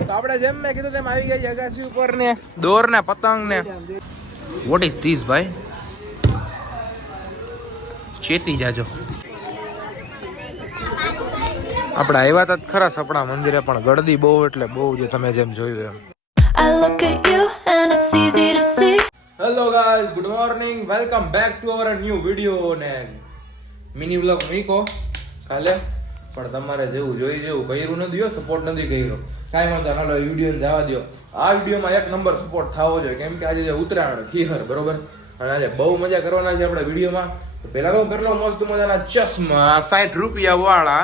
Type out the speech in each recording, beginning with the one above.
તો આપણે જેમ મેં કીધું તેમ આવી ગયા અગાસી ઉપર ને દોર ને પતંગ ને વોટ ઇઝ ધીસ ભાઈ ચેતી જાજો આપણે આવ્યા હતા ખરા સપડા મંદિરે પણ ગળદી બહુ એટલે બહુ જે તમે જેમ જોયું એમ hello guys good morning welcome back to our new video ને મિની વ્લોગ મૂકો કાલે પણ તમારે જેવું જેવું કર્યું નથી સપોર્ટ નથી કર્યો કાંઈ વાંધો નાલો વિડીયો જવા દો આ વિડીયોમાં એક નંબર સપોર્ટ થવો જોઈએ કેમ કે આજે જે ઉત્તરાયણ ખીહર બરોબર અને આજે બહુ મજા કરવાના છે આપણે વિડીયોમાં પહેલા તો કેટલો મસ્ત મજાના ચશ્મા 60 રૂપિયા વાળા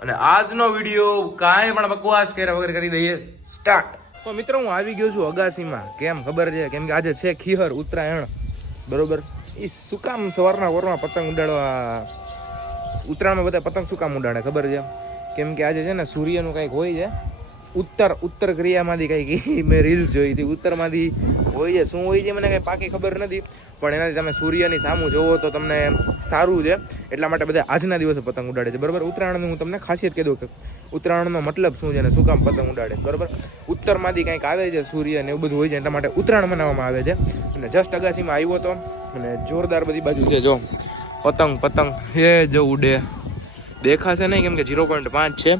અને આજનો વિડીયો કાંઈ પણ બકવાસ કર્યા વગર કરી દઈએ સ્ટાર્ટ તો મિત્રો હું આવી ગયો છું અગાસીમાં કેમ ખબર છે કેમ કે આજે છે ખીહર ઉત્તરાયણ બરોબર એ શું કામ સવારના વરમાં પતંગ ઉડાડવા ઉત્તરાયણમાં બધા પતંગ શું કામ ઉડાડે ખબર છે કેમ કે આજે છે ને સૂર્યનું કંઈક હોય છે ઉત્તર ક્રિયામાંથી કંઈક મેં રીલ્સ જોઈ હતી ઉત્તરમાંથી હોય છે શું હોય છે મને કંઈ પાકી ખબર નથી પણ એનાથી તમે સૂર્યની સામું જોવો તો તમને સારું છે એટલા માટે બધા આજના દિવસે પતંગ ઉડાડે છે બરાબર ઉત્તરાયણનું હું તમને ખાસિયત કહી દઉં કે ઉત્તરાયણનો મતલબ શું છે અને શું કામ પતંગ ઉડાડે બરાબર ઉત્તરમાંથી કંઈક આવે છે સૂર્ય ને એવું બધું હોય છે એટલા માટે ઉત્તરાયણ મનાવવામાં આવે છે અને જસ્ટ અગાસીમાં આવ્યો હતો અને જોરદાર બધી બાજુ છે જો પતંગ એ જો ઉડે દેખાશે નહીં કેમ કે 0.5 છે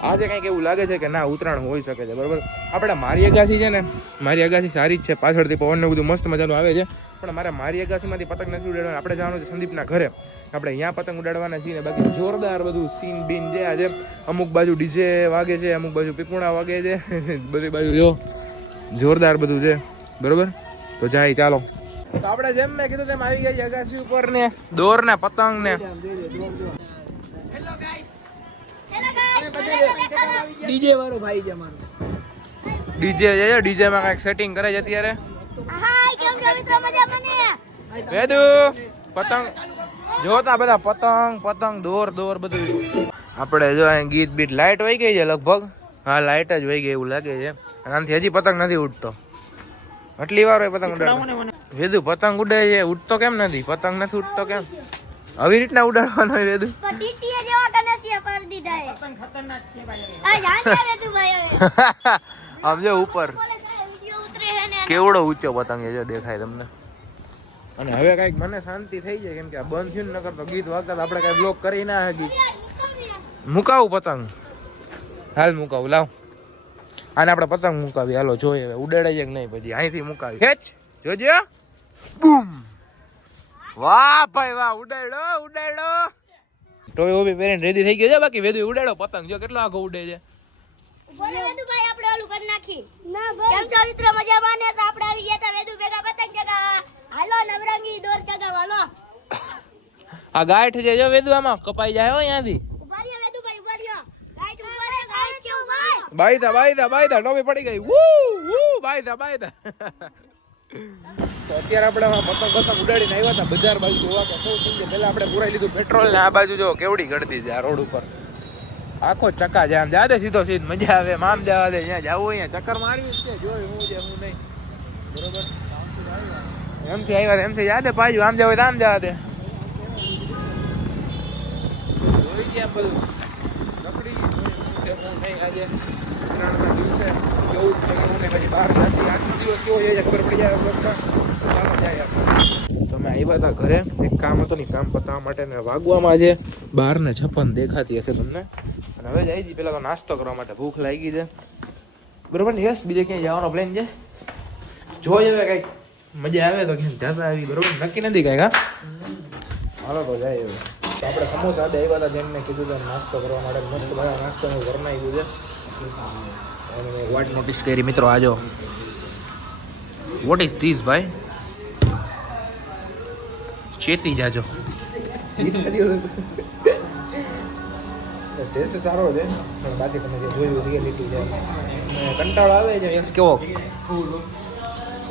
આજે કંઈક એવું લાગે છે કે ના ઉત્તરાયણ હોઈ શકે છે બરાબર આપણે મારી અગાસી છે ને મારી અગાસી સારી જ છે પાછળથી પવનને બધું મસ્ત મજાનું આવે છે પણ મારી અગાસીમાંથી પતંગ નથી ઉડાડવાના આપણે જવાનું છે સંદીપના ઘરે આપણે અહીંયા પતંગ ઉડાડવાના છીએ ને બાકી જોરદાર બધું સીન બીન છે આજે અમુક બાજુ ડીજે વાગે છે અમુક બાજુ પીપુણા વાગે છે બધી બાજુ જો જોરદાર બધું છે બરોબર તો જાય ચાલો તો આપણે જેમ મેં કીધું તેમ આવી ગયા અગાસી ઉપર ને દોર ને પતંગ ને ડીજે વાળો ભાઈ છે મારો ડીજે છે ડીજે માં કઈક સેટિંગ કરે છે અત્યારે હાય કેમ છો મિત્રો મજામાં ને વેદુ પતંગ જોતા બધા પતંગ દોર બધું આપણે જો અહીં ગીત બીટ લાઈટ વહી ગઈ છે લગભગ હા લાઈટ જ વહી ગઈ એવું લાગે છે આનાથી હજી પતંગ નથી ઉડતો આટલી વાર પતંગ ઉડાડે વેદુ પતંગ ઉડે છે ઉડતો કેમ નથી પતંગ નથી ઉડતો કેમ આવી રીતના ઉડાડવાનો હોય વેદુ પટીટીએ જેવા કનસિયા પર દીધા છે પતંગ ખતરનાક છે ભાઈ આ જાન આવે તું ભાઈ હવે આમ જો ઉપર વિડિયો ઉતરે છે ને કેવડો ઊંચો પતંગ એ જો દેખાય તમને અને હવે કઈક મને શાંતિ થઈ જાય કેમ કે આ બંધ થયું નકર તો ગીત વાગતા આપણે કઈ બ્લોક કરી ના હકી મુકાવું પતંગ હાલ મુકાવું લાવ આને આપણે પતંગ મુકાવી હાલો જોઈએ હવે ઉડાડે છે કે નહીં પછી અહીંથી મુકાવી હેચ જોજો બૂમ વાહ ભાઈ વાહ ઉડાડો ટોય ઓબી પહેરીને રેડી થઈ ગયો છે બાકી વેદુ ઉડાડો પતંગ જો કેટલો આખો ઉડે છે બોલે વેદુ ભાઈ આપણે ઓલું કરી નાખી ના ભાઈ કેમ છો મિત્રો મજામાં ને તો આપણે આવી ગયા તા વેદુ ભેગા પતંગ ચગાવવા હાલો નવરંગી દોર ચગાવવા હાલો આ ગાંઠ છે જો વેદુ આમાં કપાઈ જાય હો અહીંયાથી ઉભા રહ્યો વેદુ ભાઈ ઉભા રહ્યો ગાઈટ ઉભા રહ્યો ગાઈટ છે ભાઈ બાયદા ટોપી પડી ગઈ વૂ બાયદા તો અત્યારે આપણે પતંગ ઉડાડીને આવ્યા હતા બજાર બાજુ જોવા તો સૌ સમજે પહેલા આપણે પુરાઈ લીધું પેટ્રોલ ને આ બાજુ જો કેવડી ગળદી છે આ રોડ ઉપર આખો ચક્કા જામ જા દે સીધો મજા આવે મામ જવા દે અહીંયા જાવું અહીંયા ચક્કર મારવી જ છે જોઈ હું છે હું નહીં બરોબર એમથી આવ્યા એમથી જા દે પાછું આમ જાવ આમ જવા દે જોઈ ગયા બધું લકડી હું નહીં આજે ઉત્તરાયણના દિવસે કેવું છે કેવું નહીં પછી બહાર નાસી આખો દિવસ કેવો જાય ખબર પડી જાય જાય તમે આવ્યા હતા ઘરે એક કામ હતું ને કામ પતાવવા માટે ને વાગવામાં આજે 12:56 દેખાતી હશે તમને અને હવે જાય પેલા તો નાસ્તો કરવા માટે ભૂખ લાગી છે બરોબર ને યસ બીજે ક્યાંય જવાનો પ્લાન છે જોઈ હવે કંઈક મજા આવે તો ક્યાંક જતા આવી બરોબર નક્કી નથી કાંઈક હા હાલો તો જાય હવે તો આપણે સમોસા આજે આવ્યા હતા જેમને કીધું હતું નાસ્તો કરવા માટે મસ્ત બધા નાસ્તો બનાવી છે અને વોટ નોટિસ કરી મિત્રો આજો વોટ ઇઝ ધીસ ભાઈ ચેતી જાજો ટેસ્ટ સારો છે પણ બાકી તમે જે જોયું રિયાલિટી છે કંટાળો આવે છે યસ કેવો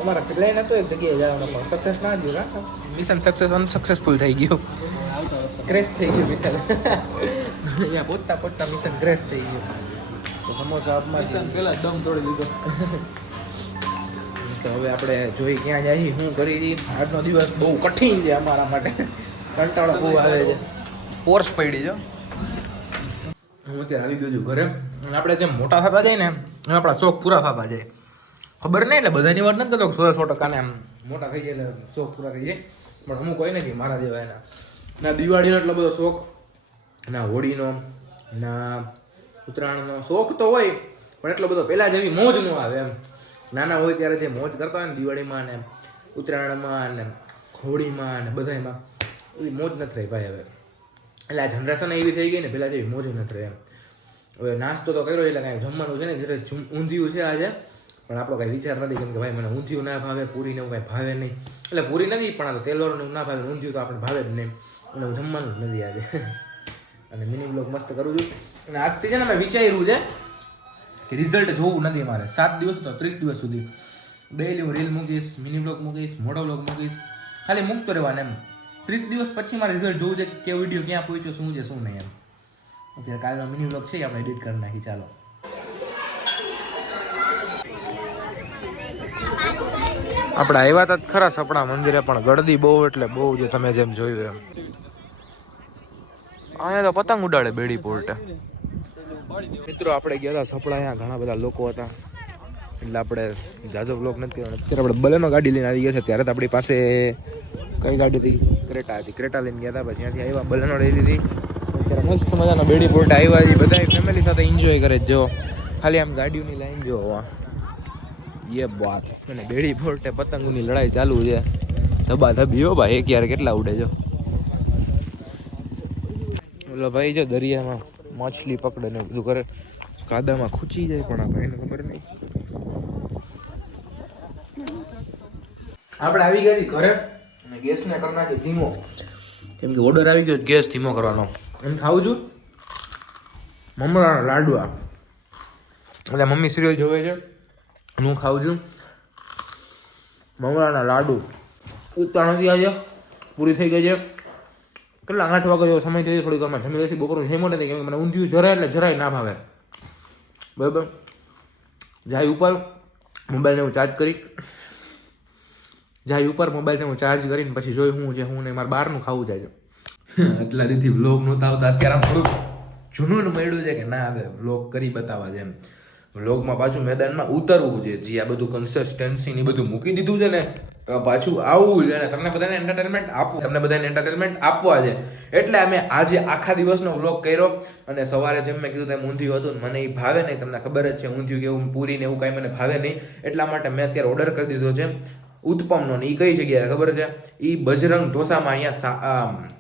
અમારા પ્લેન હતો એક જગ્યાએ જવાનો પણ સક્સેસ ના થયું મિશન અનસક્સેસફુલ થઈ ગયું ક્રેશ થઈ ગયું મિશન અહીંયા પોતા મિશન ક્રેશ થઈ ગયું તો સમોસા આપમાં પેલા દમ તોડી લીધો તો હવે આપણે જોઈ ક્યાં જઈએ શું કરી આજનો દિવસ બહુ કઠિન છે અમારા માટે કંટાળો બહુ આવે છે કોર્સ પડી જો હું અત્યારે આવી ગયો છું ઘરે અને આપણે જેમ મોટા થતા જાય ને આપણા શોખ પૂરા થવા જાય. ખબર નહીં એટલે બધાની વાત નથી કરતો 100% ને આમ મોટા થઈ જાય એટલે શોખ પૂરા થઈ જાય, પણ અમુક હોય નથી મારા જેવા એના ના દિવાળીનો એટલો બધો શોખ, ના હોળીનો, ના ઉત્તરાયણનો શોખ તો હોય પણ એટલો બધો પહેલાં જેવી મોજ ન આવે એમ. નાના હોય ત્યારે જે મોજ કરતા હોય ને દિવાળીમાં ને ઉત્તરાયણમાં ને હોળીમાં ને બધામાં એવી મોજ નથી રહી ભાઈ હવે. એટલે આ જનરેશન એવી થઈ ગઈ ને પહેલાં જેવી મોજ નથી રહી એમ. હવે નાસ્તો તો કર્યો એટલે કાંઈ જમવાનું છે ને ઘરે ઊંધિયું છે આજે, પણ આપણો કાંઈ વિચાર નથી કેમ કે ભાઈ મને ઊંધિયું ના ભાવે, પૂરીને એવું કાંઈ ભાવે નહીં. એટલે પૂરી નથી પણ આ તો તેલવાળું ના ભાવે, ઊંધિયું તો આપણે ભાવે જ નહીં અને હું જમવાનું જ નથી આજે. અને મિની બ્લોગ મસ્ત કરું છું અને આજથી છે ને મેં વિચાર્યું છે કે રિઝલ્ટ જોવું નથી મારે 7 દિવસ તો 30 દિવસ સુધી ડેઈલી હું રીલ મૂકીશ, મિની બ્લોગ મૂકીશ, મોટો બ્લોગ મૂકીશ, ખાલી મૂકતો રહેવાને એમ. 30 દિવસ પછી મારે રિઝલ્ટ જોવું છે કે વિડીયો ક્યાં પહોંચ્યો, શું છે શું નહીં એમ. અત્યારે કાલનો મિની બ્લોગ છે આપણે એડિટ કરી નાખી. ચાલો આપણે આવ્યા હતા ખરા સપના મંદિરે પણ ગળદી બહુ એટલે બહુ જે તમે જેમ જોયું એમ. અહીંયા તો પતંગ ઉડાડે બેડી પોર્ટે. મિત્રો આપણે ગયા હતા સપડા, અહીંયા ઘણા બધા લોકો હતા એટલે આપણે જાજો બ્લોગ નથી કરવાનો. અત્યારે આપણે બલેનો ગાડી લઈને આવી ગયા છે. ત્યારે તો આપણી પાસે કઈ ગાડી હતી? ક્રેટા હતી. ક્રેટા લઈને ગયા હતા, પછી ત્યાંથી આવ્યા બલેનો લઈ લીધી. અત્યારે મસ્ત મજાનો બેડી પોર્ટે આવ્યા છે, બધા ફેમિલી સાથે એન્જોય કરે જો. ખાલી આમ ગાડીઓની લાઈન જો ये बात. અને બેડી પોર્ટે પતંગોની લડાઈ ચાલુ છે, ધબા ધબીઓ ભાઈ. એક યાર કેટલા ઉડે જો. ઓલો ભાઈ જો દરિયામાં માછલી પકડે ને બધું કરે, કાદામાં ખૂચી જાય પણ આ ભાઈને ખબર નહીં. આપણે આવી ગયા છીએ ઘરે અને ગેસને કરી નાખી ધીમો, કેમ કે ઓર્ડર આવી ગયો ગેસ ધીમો કરવાનો. એમ ખાવું છું મમરાના લાડવા. એટલે મમ્મી સિરિયલ જોવે છે, હું ખાઉં છું મમરાના લાડુ. ઉત્તરાયણ નથી આજે, પૂરી થઈ ગઈ છે. કેટલા 8 વાગે જેવો સમય થઈ થોડીક વારમાં જમી લેશી. બપોરનું જઈ મોટે થઈ કેમ કે મને ઊંધિયું જરાય એટલે જરાય ના ભાવે. બરાબર, જાય ઉપર મોબાઈલને હું ચાર્જ કરીને પછી જોઈ હું છે હું ને મારે બહારનું ખાવું જાય છે. એટલા દીથી વ્લોગ નહોતા આવતા, અત્યારે આમ થોડુંક જૂનું મળ્યું છે કે ના હવે વ્લોગ કરી બતાવવા છે એમ. વ્લોગમાં પાછું મેદાનમાં ઉતરવું છે, જે આ બધું કન્સિસ્ટન્સી ને બધું મૂકી દીધું છે ને પાછું આવવું છે અને તમને બધાને એન્ટરટેનમેન્ટ આપવા છે. એટલે અમે આજે આખા દિવસનો વ્લોગ કર્યો અને સવારે જેમ મેં કીધું તેમ ઊંધિયું હતું ને મને એ ભાવે નહીં, તમને ખબર જ છે ઊંધિયું કેવું, પૂરી ને એવું કાંઈ મને ભાવે નહીં. એટલા માટે મેં અત્યારે ઓર્ડર કરી દીધો છે ઉત્પમનો. ને એ કઈ જગ્યાએ ખબર છે? એ બજરંગ ઢોસામાં. અહીંયા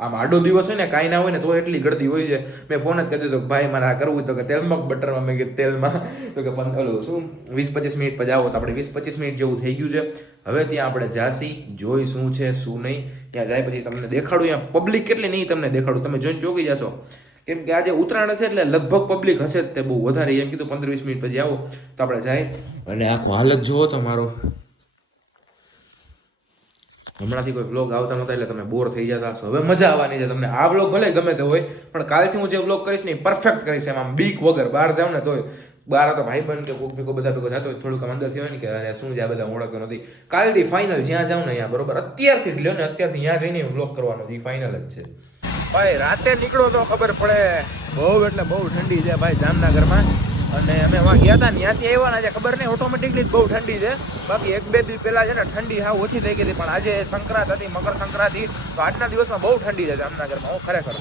આમ આડો દિવસ હોય ને કાંઈ ના હોય ને તો એટલી ગળદી હોય છે. મેં ફોન જ કરી દીધો કે ભાઈ મારે આ કરવું તો કે તેલમાં બટરમાં, મેં કીધું તેલમાં તો કે 20-25 મિનિટ પછી આવો. તો આપણે 20-25 મિનિટ જેવું થઈ ગયું છે. હવે ત્યાં આપણે જાસી જોઈ શું છે શું નહીં. ત્યાં જાય પછી તમને દેખાડું. અહીંયા પબ્લિક કેટલી નહીં તમને દેખાડું, તમે જોઈને ચોકી જશો. કેમ કે આજે ઉત્તરાયણ છે એટલે લગભગ પબ્લિક હશે જ તે બહુ વધારે. એમ કીધું 15-20 મિનિટ પછી આવો તો આપણે જાય. અને આખો હાલત જુઓ તો મારો. હમણાંથી કોઈ વ્લોગ આવતા નહોતા એટલે તમે બોર થઈ જતા હશો. હવે મજા આવવાની છે તમને. આ વ્લોગ ભલે ગમે તે હોય પણ કાલથી હું જે વ્લોગ કરીશ ને એ પરફેક્ટ કરીશ. એમ આમ બીક વગર. બહાર જાવ ને તોય બહાર તો ભાઈ બંધ કે કોઈક ભેગો બધા ભેગો જતો હોય થોડુંક અંદરથી હોય ને કે અરે શું છે આ બધા ઓળખતો નથી. કાલથી ફાઇનલ જ્યાં જાવ ને અહીંયા બરોબર અત્યારથી જ લ્યો ને, અત્યારથી ત્યાં જઈને વ્લોગ કરવાનો એ ફાઇનલ જ છે ભાઈ. રાતે નીકળો તો ખબર પડે બહુ એટલે બહુ ઠંડી છે ભાઈ જામનગરમાં. અને અમે વાં ગયા હતા ને ત્યાંથી આવ્યા ને ખબર નહીં ઓટોમેટિકલી બહુ ઠંડી છે. બાકી 1-2 દિવસ પહેલા છે ને ઠંડી હાવ ઓછી થઈ ગઈ હતી, પણ આજે સંક્રાંત હતી, મકર સંક્રાંતિ, તો આજના દિવસમાં બહુ ઠંડી છે જામનગરમાં. હું ખરેખર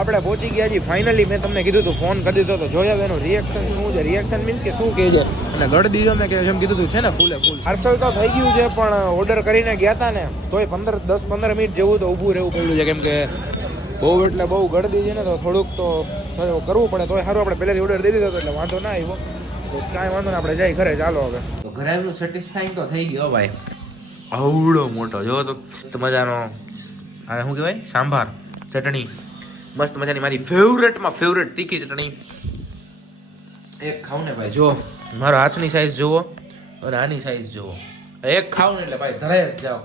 આપણે પહોંચી ગયા છીએ ફાઇનલી. મેં તમને કીધું હતું ફોન કરી દીધો તો જોયા એનું રિએક્શન શું છે. રિએક્શન મીન્સ કે શું કહે છે. અને ગળદી જો મેં કે જેમ કીધું હતું છે ને ફૂલે ફૂલ પાર્સલ તો થઈ ગયું છે, પણ ઓર્ડર કરીને ગયા હતા ને તોય 10-15 મિનિટ જેવું તો ઊભું રહેવું પડ્યું છે. કેમ કે બહુ એટલે બહુ ગળદી છે ને તો થોડુંક તો કરવું પડે. તોય સારું આપણે પહેલેથી ઓર્ડર દઈ દીધો હતો એટલે વાંધો ના આવ્યો. તો કાંઈ વાંધો ને આપણે જઈ ઘરે. ચાલો હવે તો ઘરે આવેલું સેટિસ્ફાઈંગ તો થઈ ગયો ભાઈ. આવડો મોટો જો તો મજાનો આ શું કહેવાય સાંભાર ચટણી મસ્ત મજાની, મારી ફેવરેટમાં ફેવરેટ તીખી ચટણી. એક ખાવ ને ભાઈ જો મારા હાથની સાઈઝ જુઓ અને આની સાઈઝ જુઓ. એક ખાવ ને એટલે ભાઈ ધરાય જ જાઓ.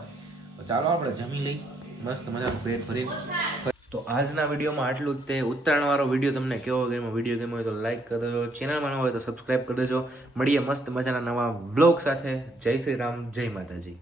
તો ચાલો આપણે જમી લઈ મસ્ત મજાનું પેટ ભરીને. તો આજના વિડીયોમાં આટલું જ. તે ઉત્તરાયણવાળો વિડીયો તમને કેવો ગમ્યો? વિડીયો ગમ્યો હોય તો લાઈક કરી દેજો, ચેનલમાં ન હોય તો સબસ્ક્રાઈબ કરી દેજો. મળીએ મસ્ત મજાના નવા વ્લોગ સાથે. જય શ્રી રામ, જય માતાજી.